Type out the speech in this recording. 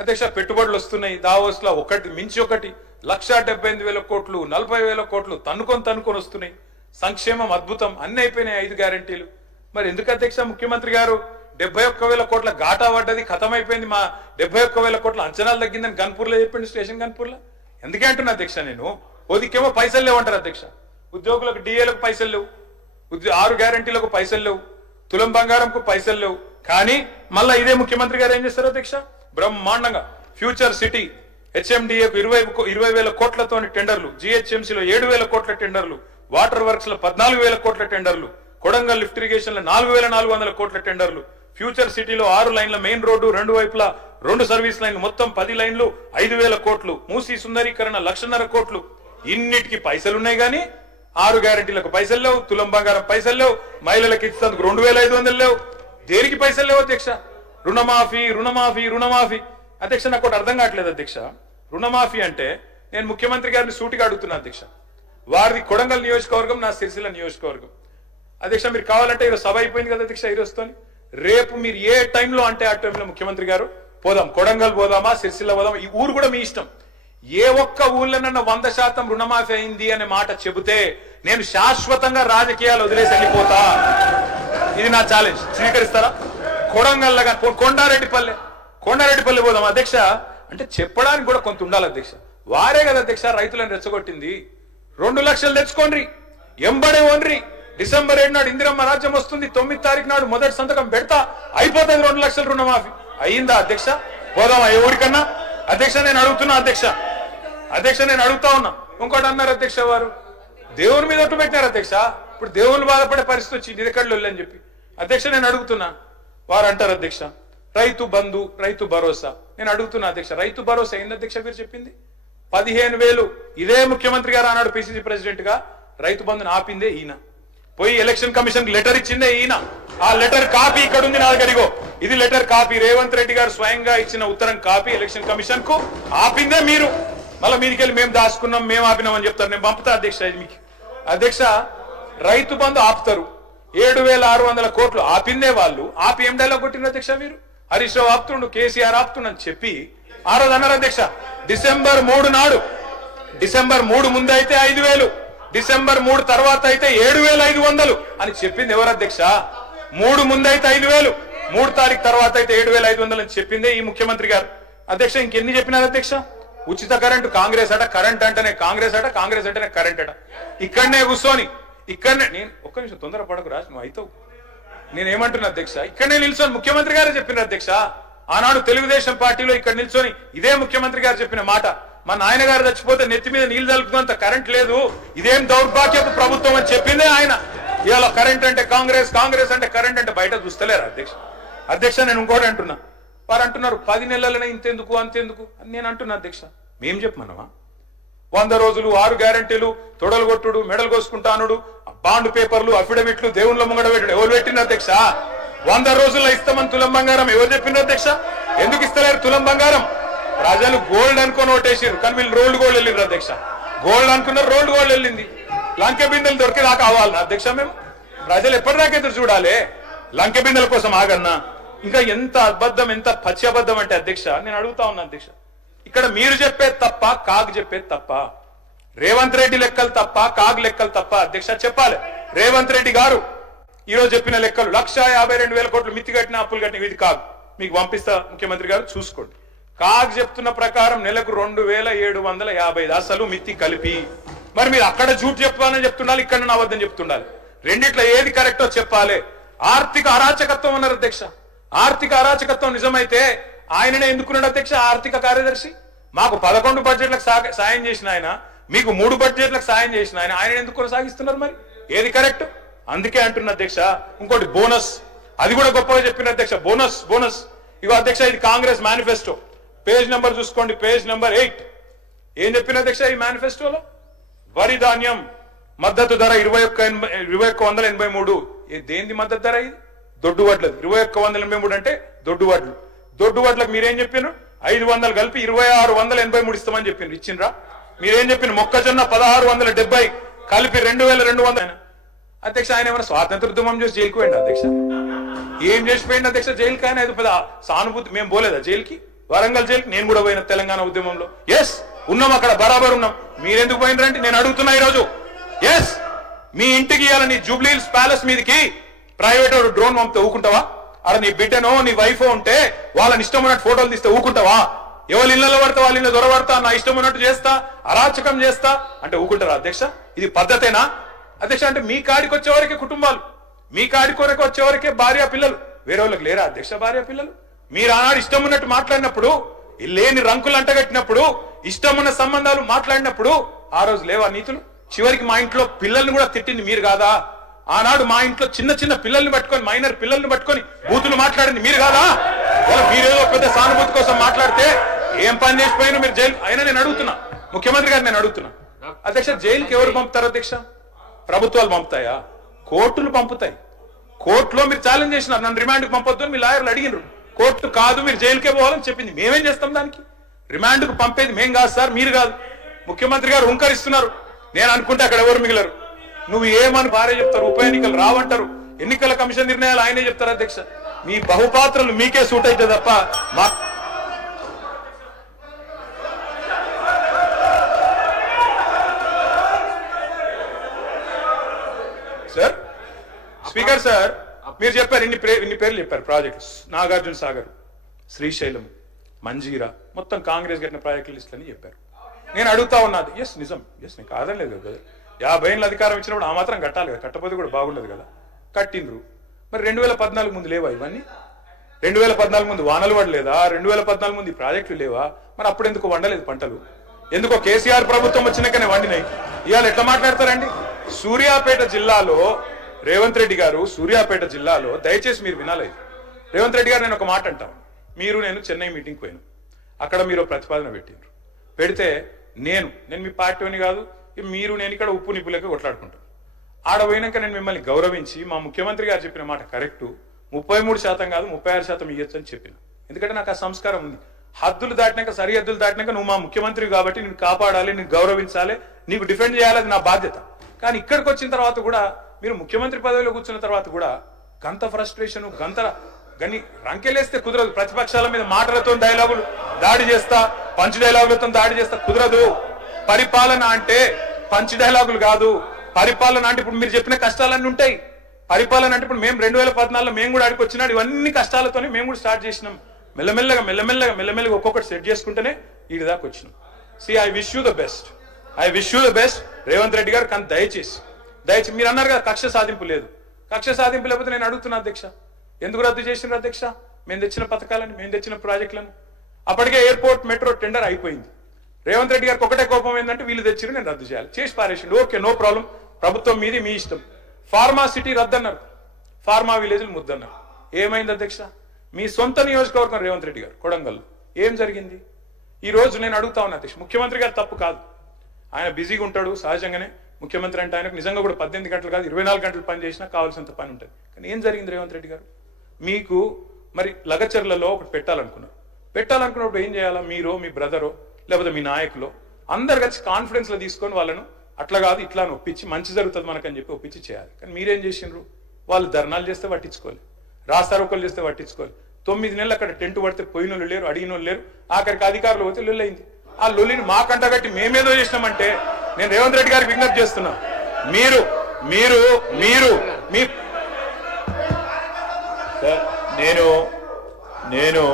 అధ్యక్ష పెట్టుబడులు వస్తున్నాయి దావోస్ లో ఒకటి మించి ఒకటి 1,78,000 కోట్లు 40,000 కోట్లు తన్నుకొని వస్తున్నాయి. సంక్షేమం అద్భుతం, అన్ని అయిపోయినాయి 5 గ్యారెంటీలు. మరి ఎందుకు అధ్యక్ష ముఖ్యమంత్రి గారు 71,000 కోట్ల ఘాటా పడ్డది, ఖతమైపోయింది, మా 71,000 కోట్ల అంచనాలు తగ్గిందని గన్పూర్లో చెప్పింది, స్టేషన్ గన్పూర్లో. ఎందుకే అంటున్నా అధ్యక్ష నేను, ఓదికేమో పైసలు లేవంటారు అధ్యక్ష, ఉద్యోగులకు డిఏలకు పైసలు లేవు, 6 గ్యారెంటీలకు పైసలు లేవు, తులం బంగారంకు పైసలు లేవు. కానీ మళ్ళా ఇదే ముఖ్యమంత్రి గారు ఏం చేస్తారు అధ్యక్ష, బ్రహ్మాండంగా ఫ్యూచర్ సిటీ హెచ్ఎండిఏకు 20,000 కోట్లతో టెండర్లు, జిహెచ్ఎంసీలో 7,000 కోట్ల టెండర్లు, వాటర్ వర్క్స్ లో 14,000 కోట్ల టెండర్లు, కొడంగల్ లిఫ్ట్ ఇరిగేషన్ లో 4,400 కోట్ల టెండర్లు, ఫ్యూచర్ సిటీలో 6 లైన్ల మెయిన్ రోడ్డు, 2 వైపులా 2 సర్వీస్ లైన్లు, మొత్తం 10 లైన్లు 5,000 కోట్లు, మూసీ సుందరీకరణ 1,50,000 కోట్లు. ఇన్నిటికి పైసలున్నాయి గానీ 6 గ్యారెంటీలకు పైసలు లేవు, తులం బంగారం పైసలు లేవు, మహిళలకు ఇచ్చేందుకు 2,500 లేవు. దేనికి పైసలు లేవు అధ్యక్ష? రుణమాఫీ రుణమాఫీ రుణమాఫీ. అధ్యక్ష నాకు ఒకటి అర్థం కావట్లేదు అధ్యక్ష, రుణమాఫీ అంటే నేను ముఖ్యమంత్రి గారిని సూటిగా అడుగుతున్నా అధ్యక్ష, వారిది కొడంగల్ నియోజకవర్గం, నా సిరిసిల్ల నియోజకవర్గం. అధ్యక్ష మీరు కావాలంటే ఈరోజు సభ అయిపోయింది కదా అధ్యక్ష, ఈరోజుతో రేపు మీరు ఏ టైంలో అంటే ఆ టైంలో ముఖ్యమంత్రి గారు పోదాం, కొడంగల్ పోదామా, సిరిసిల్ల పోదామా, ఈ ఊరు కూడా మీ ఇష్టం. ఏ ఒక్క ఊర్లోనన్నా 100% రుణమాఫీ అయింది అనే మాట చెబితే నేను శాశ్వతంగా రాజకీయాలు వదిలేసి వెళ్ళిపోతా. ఇది నా ఛాలెంజ్, స్వీకరిస్తారా? కొడంగల్ కొండారెడ్డిపల్లి పోదాం అధ్యక్ష అంటే చెప్పడానికి కూడా కొంత ఉండాలి అధ్యక్ష. వారే కదా అధ్యక్ష రైతులను రెచ్చగొట్టింది. 2 లక్షలు తెచ్చుకోండి, ఎంబడే ఓన్రి, డిసెంబర్ 7 నాడు ఇందిరమ్మ రాజ్యం వస్తుంది, 9 తారీఖు నాడు మొదటి సంతకం పెడతా, అయిపోతుంది 2 లక్షల రుణమాఫీ. అయ్యిందా అధ్యక్ష? పోదామా ఏ ఊరికన్నా? అధ్యక్ష నేను అడుగుతున్నా అధ్యక్ష నేను అడుగుతా ఉన్నా. ఇంకోటి అన్నారు అధ్యక్ష, వారు దేవుని మీద ఒట్టు పెట్టారు అధ్యక్ష. ఇప్పుడు దేవుని బాధపడే పరిస్థితి వచ్చింది ఇదెక్కడలో అని చెప్పి అధ్యక్ష నేను అడుగుతున్నా. వారు అంటారు అధ్యక్ష రైతు బంధు, రైతు భరోసా. నేను అడుగుతున్నా అధ్యక్ష, రైతు భరోసా ఏంది అధ్యక్ష మీరు చెప్పింది? 15,000 ఇదే ముఖ్యమంత్రి గారు ఆనాడు పిసిసి ప్రెసిడెంట్ గా రైతు బంధుని ఆపిందే ఈయన. పోయి ఎలక్షన్ కమిషన్ కి లెటర్ ఇచ్చిందే ఈయన. ఆ లెటర్ కాపీ ఇక్కడ ఉంది నా దగ్గర. ఇది లెటర్ కాపీ, రేవంత్ రెడ్డి గారు స్వయంగా ఇచ్చిన ఉత్తరం కాపీ ఎలక్షన్ కమిషన్ కు. ఆపిందే మీరు. మళ్ళీ మీదికెళ్ళి మేము దాచుకున్నాం, మేము ఆపినాం అని చెప్తారు. నేను పంపుతా అధ్యక్ష మీకు. అధ్యక్ష రైతు బంధు ఆపుతారు, 7,600 కోట్లు ఆపిందే వాళ్ళు. ఆపి ఏం డైలాగ్ కొట్టిన అధ్యక్ష మీరు? హరీష్ రావు ఆపుతుండు, కేసీఆర్ ఆపుతుండని చెప్పి ఆ రోజు అన్నారు అధ్యక్ష. డిసెంబర్ 3 నాడు, డిసెంబర్ 3 ముందు అయితే 5,000, డిసెంబర్ 3 తర్వాత అయితే 7,500 అని చెప్పింది ఎవరు అధ్యక్ష? 3 ముందు అయితే 5,000, 3 తారీఖు తర్వాత అయితే 7,500 అని చెప్పిందే ఈ ముఖ్యమంత్రి గారు. అధ్యక్ష ఇంకెన్ని చెప్పినారు అధ్యక్ష? ఉచిత కరెంటు కాంగ్రెస్ అట, కరెంట్ అంటేనే కాంగ్రెస్ అట, కాంగ్రెస్ అంటేనే కరెంట్ అట. ఇక్కడనే కూర్చొని ఇక్కడనే నేను ఒక్క నిమిషం తొందర పడకు రాజు, నువ్వు అవుతావు. నేనేమంటున్నా అధ్యక్ష, ఇక్కడనే నిల్చొని ముఖ్యమంత్రి గారే చెప్పిన అధ్యక్ష. ఆనాడు తెలుగుదేశం పార్టీలో ఇక్కడ నిల్చొని ఇదే ముఖ్యమంత్రి గారు చెప్పిన మాట, మా నాయన గారు చచ్చిపోతే నెత్తి మీద నీళ్లు తలుపుతున్నంత కరెంట్ లేదు, ఇదేం దౌర్భాగ్యపు ప్రభుత్వం అని చెప్పిందే ఆయన. ఇవాళ కరెంట్ అంటే కాంగ్రెస్, కాంగ్రెస్ అంటే కరెంట్ అంటే బయట చూస్తలేరు అధ్యక్ష. అధ్యక్ష నేను ఇంకోటి అంటున్నా, వారు అంటున్నారు 10 నెలలనే ఇంతెందుకు అంతెందుకు అని నేను అంటున్నా అధ్యక్ష. మేం చెప్పమనమా? 100 రోజులు, 6 గ్యారెంటీలు, తొడలు కొట్టుడు, మెడలు కోసుకుంటానుడు, బాండ్ పేపర్లు, అఫిడవిట్లు, దేవుళ్ళ ముంగడ పెట్టుడు ఎవరు పెట్టిన అధ్యక్ష? 100 రోజుల్లో ఇస్తామని తులం బంగారం ఎవరు చెప్పిండ్రు అధ్యక్ష? ఎందుకు ఇస్తలేరు తులం బంగారం? ప్రజలు గోల్డ్ అనుకొని ఓటేసారు, కానీ వీళ్ళు రోల్డ్ గోల్డ్ వెళ్ళిండ్రు అధ్యక్ష. గోల్డ్ అనుకున్నారు, రోల్డ్ గోల్డ్ వెళ్ళింది. లంకె బిందెలు దొరికేదాకా కావాలన్నా అధ్యక్ష మేము? ప్రజలు ఎప్పటిదాకా ఎదురు చూడాలి? లంకె బిందెల కోసం ఆగన్నా? ఇంకా ఎంత అబద్ధం, ఎంత పచ్చి అబద్ధం అంటే అధ్యక్ష నేను అడుగుతా ఉన్నా అధ్యక్ష, ఇక్కడ మీరు చెప్పేది తప్ప, కాగ్ చెప్పేది తప్ప? రేవంత్ రెడ్డి లెక్కలు తప్ప, కాగ్ లెక్కలు తప్ప అధ్యక్ష? చెప్పాలి. రేవంత్ రెడ్డి గారు ఈరోజు చెప్పిన లెక్కలు 1,52,000 కోట్లు మిత్తి కట్టిన, అప్పులు కట్టిన, ఇది కాగ్. మీకు పంపిస్తా ముఖ్యమంత్రి గారు చూసుకోండి. కాగ్ చెప్తున్న ప్రకారం నెలకు 2,750 అసలు మిత్తి కలిపి. మరి మీరు అక్కడ జూట్ చెప్పాలని చెప్తుండాలి, ఇక్కడ అబద్ధం చెప్తుండాలి. రెండిట్లో ఏది కరెక్టో చెప్పాలి. ఆర్థిక అరాచకత్వం అన్నారు అధ్యక్ష. ఆర్థిక అరాచకత్వం నిజమైతే ఆయననే ఎందుకున్నాడు అధ్యక్ష ఆర్థిక కార్యదర్శి? మాకు 11 బడ్జెట్లకు సాయం చేసిన ఆయన, మీకు 3 బడ్జెట్లకు సాయం చేసిన ఆయన, ఆయన ఎందుకు కొనసాగిస్తున్నారు? మరి ఏది కరెక్ట్? అందుకే అంటున్న అధ్యక్ష. ఇంకోటి బోనస్, అది కూడా గొప్పగా చెప్పిన అధ్యక్ష. బోనస్ బోనస్ ఇగో అధ్యక్ష, ఇది కాంగ్రెస్ మేనిఫెస్టో. పేజ్ నెంబర్ చూసుకోండి, పేజ్ నెంబర్ 8. ఏం చెప్పిన అధ్యక్ష ఈ మేనిఫెస్టోలో? వరి ధాన్యం మద్దతు ధర 21,183. దేనిది మద్దతు ధర? ఇది దొడ్డు వడ్లది. 21,183 అంటే దొడ్డు వడ్లు. దొడ్డు వడ్లకు మీరేం చెప్పారు? 500 కలిపి 2,683 ఇస్తామని చెప్పారు. ఇచ్చిండ్రా? మీరేం చెప్పిన? మొక్కజొన్న 1,670 కలిపి 2,200. అధ్యక్ష ఆయన ఏమైనా స్వాతంత్రోద్యమం చేసి జైలుకు పోయింది అధ్యక్ష? ఏం చేసిపోయింది అధ్యక్ష జైలుకి? ఆయన ఏదో పెద్ద సానుభూతి, మేము పోలేదా జైలుకి? వరంగల్ జైలుకి నేను కూడా పోయిన తెలంగాణ ఉద్యమంలో. ఎస్ ఉన్నాం, అక్కడ బరాబర్ ఉన్నాం. మీరెందుకు పోయినరంటే నేను అడుగుతున్నా ఈరోజు. ఎస్ మీ ఇంటికి ఇవ్వాలని జూబ్లీ హిల్స్ ప్యాలెస్ మీదకి ప్రైవేట్ డ్రోన్ పంపితే ఊకుంటావా? అక్కడ నీ బిడ్డనో నీ వైఫో ఉంటే వాళ్ళని ఇష్టం ఉన్నట్టు ఫోటోలు తీస్తే ఊకుంటావా? ఎవరి ఇళ్లలో పడతా వాళ్ళ ఇళ్ళ దొరబడతా, నా ఇష్టం ఉన్నట్టు చేస్తా, అరాచకం చేస్తా అంటే ఊకుంటారా అధ్యక్ష? ఇది పద్ధతేనా అధ్యక్ష? అంటే మీ కాడికి వచ్చేవరకే కుటుంబాలు, మీ కాడి కొరకు వచ్చేవరకే భార్య పిల్లలు, వేరే వాళ్ళకి లేరా అధ్యక్ష భార్య పిల్లలు? మీరు ఆనాడు ఇష్టం ఉన్నట్టు మాట్లాడినప్పుడు, లేని రంకులు అంటగట్టినప్పుడు, ఇష్టం ఉన్న సంబంధాలు మాట్లాడినప్పుడు ఆ రోజు లేవా నీతులు? చివరికి మా ఇంట్లో పిల్లల్ని కూడా తిట్టింది మీరు కాదా? ఆనాడు మా ఇంట్లో చిన్న చిన్న పిల్లల్ని పట్టుకొని, మైనర్ పిల్లల్ని పట్టుకొని బూతులు మాట్లాడింది మీరు కాదా? మీరేదో పెద్ద సానుభూతి కోసం మాట్లాడితే ఏం పని చేసిపోయినా మీరు జైలు. అయినా నేను అడుగుతున్నా ముఖ్యమంత్రి గారు, నేను అడుగుతున్నా అధ్యక్ష, జైలుకి ఎవరు పంపుతారు అధ్యక్ష? ప్రభుత్వాలు పంపుతాయా? కోర్టులు పంపుతాయి. కోర్టులో మీరు ఛాలెంజ్ చేసినారు, నన్ను రిమాండ్కి పంపొద్దు అని మీ లాయర్లు అడిగినారు. కోర్టు కాదు మీరు జైలుకే పోవాలని చెప్పింది. మేమేం చేస్తాం దానికి? రిమాండ్కు పంపేది మేం కాదు సార్, మీరు కాదు. ముఖ్యమంత్రి గారు హుంకరిస్తున్నారు. నేను అనుకుంటే అక్కడ ఎవరు మిగిలరు. నువ్వు ఏమని భార్య చెప్తారు, ఉప ఎన్నికలు రావంటారు, ఎన్నికల కమిషన్ నిర్ణయాలు ఆయనే చెప్తారు అధ్యక్ష. మీ బహుపాత్రలు మీకే సూట్ అయితే తప్ప మా సార్. స్పీకర్ సార్, మీరు చెప్పారు ఇన్ని పేర్లు చెప్పారు ప్రాజెక్టులు. నాగార్జున సాగర్, శ్రీశైలం, మంజీరా, మొత్తం కాంగ్రెస్ కట్టిన ప్రాజెక్టుల లిస్ట్ అని చెప్పారు. నేను అడుగుతా ఉన్నది. ఎస్ నిజం, ఎస్ నేను కాదనలేదు కదా. 50 ఏళ్ళ అధికారం ఇచ్చినప్పుడు ఆ మాత్రం కట్టాలి కదా, కట్టపోతే కూడా బాగుండదు కదా. కట్టిండ్రు. మరి 2014 ముందు లేవా ఇవన్నీ? 2014 ముందు వానలు పడలేదా? 2014 ముందు ఈ ప్రాజెక్టులు లేవా? మరి అప్పుడు ఎందుకు వండలేదు పంటలు? ఎందుకో కేసీఆర్ ప్రభుత్వం వచ్చినాకనే వండినాయి. ఇవాళ ఎట్లా మాట్లాడతారండి? సూర్యాపేట జిల్లాలో రేవంత్ రెడ్డి గారు, సూర్యాపేట జిల్లాలో దయచేసి మీరు వినాలేదు. రేవంత్ రెడ్డి గారు నేను ఒక మాట అంటాను. మీరు నేను చెన్నై మీటింగ్కి పోయాను. అక్కడ మీరు ప్రతిపాదన పెట్టిండ్రు. పెడితే నేను మీ పార్టీని కాదు, మీరు నేను ఇక్కడ ఉప్పు నిప్పులకి కొట్లాడుకుంటాను. ఆడ పోయినాక నేను మిమ్మల్ని గౌరవించి మా ముఖ్యమంత్రి గారు చెప్పిన మాట కరెక్టు, 33% కాదు 36% ఇయ్యొచ్చు అని చెప్పిన. ఎందుకంటే నాకు ఆ సంస్కారం ఉంది. హద్దులు దాటినాక, సరిహద్దులు దాటినాక నువ్వు మా ముఖ్యమంత్రి కాబట్టి నేను కాపాడాలి, నేను గౌరవించాలి, నీకు డిఫెండ్ చేయాలి, అది నా బాధ్యత. కానీ ఇక్కడికి వచ్చిన తర్వాత కూడా మీరు ముఖ్యమంత్రి పదవిలో కూర్చున్న తర్వాత కూడా గంత ఫ్రస్ట్రేషన్, గని రంకెలేస్తే కుదరదు. ప్రతిపక్షాల మీద మాటలతో డైలాగులు దాడి చేస్తా, పంచ్ డైలాగులతో దాడి చేస్తా కుదరదు. పరిపాలన అంటే పంచ్ డైలాగులు కాదు. పరిపాలన అంటే ఇప్పుడు మీరు చెప్పిన కష్టాలన్నీ ఉంటాయి. పరిపాలన అంటే ఇప్పుడు మేము 2014లో మేము కూడా ఆడికి వచ్చినాడు. ఇవన్నీ కష్టాలతోనే మేము కూడా స్టార్ట్ చేసినాం. మెల్లమెల్లగా ఒక్కొక్కటి సెట్ చేసుకుంటేనే వీడి దాకా వచ్చినాం. I wish you the best Revanth Reddy గారు. కానీ దయచేసి మీరు అన్నారు కదా కక్ష సాధింపు లేదు. కక్ష సాధింపు లేకపోతే నేను అడుగుతున్నా అధ్యక్ష, ఎందుకు రద్దు చేసినారు అధ్యక్ష? మేము తెచ్చిన పథకాలను, మేము తెచ్చిన ప్రాజెక్టులను. అప్పటికే ఎయిర్పోర్ట్ మెట్రో టెండర్ అయిపోయింది. రేవంత్ రెడ్డి గారికి ఒకటే కోపం ఏంటంటే వీళ్ళు తెచ్చిరు, నేను రద్దు చేయాలి. చేసి పారేసిండు. ఓకే, నో ప్రాబ్లం, ప్రభుత్వం మీది, మీ ఇష్టం. ఫార్మా సిటీ రద్దన్నారు, ఫార్మా విలేజ్లు ముద్దన్నారు. ఏమైంది అధ్యక్ష? మీ సొంత నియోజకవర్గం రేవంత్ రెడ్డి గారు కొడంగల్ ఏం జరిగింది? ఈ రోజు నేను అడుగుతా ఉన్నా అధ్యక్ష, ముఖ్యమంత్రి గారు తప్పు కాదు, ఆయన బిజీగా ఉంటాడు సహజంగానే. ముఖ్యమంత్రి అంటే ఆయనకు నిజంగా కూడా 18 గంటలు కాదు 24 గంటలు పని చేసినా కావాల్సినంత పని ఉంటుంది. కానీ ఏం జరిగింది రేవంత్ రెడ్డి గారు? మీకు మరి లగచర్లలో ఒకటి పెట్టాలనుకున్నప్పుడు ఏం చేయాలా? మీరో, మీ బ్రదరో, లేకపోతే మీ నాయకులో అందరు కలిసి కాన్ఫిడెన్స్ లో తీసుకొని వాళ్ళను అట్లా కాదు ఇట్లా అని ఒప్పించి మంచి జరుగుతుంది మనకని చెప్పి ఒప్పించి చేయాలి. కానీ మీరేం చేసిండ్రు? వాళ్ళు ధర్నాలు చేస్తే పట్టించుకోవాలి, రాస్తారోకలు చేస్తే పట్టించుకోవాలి. 9 నెలలు అక్కడ టెంట్ పడితే పోయినోళ్ళు లేరు, అడిగినోళ్ళు లేరు. ఆఖరికి అధికారులు పోతే లొల్లయింది. ఆ లొల్లిని మాకంట కట్టి మేమేదో చేసినామంటే నేను రేవంత్ రెడ్డి గారికి విజ్ఞప్తి చేస్తున్నా, మీరు నేను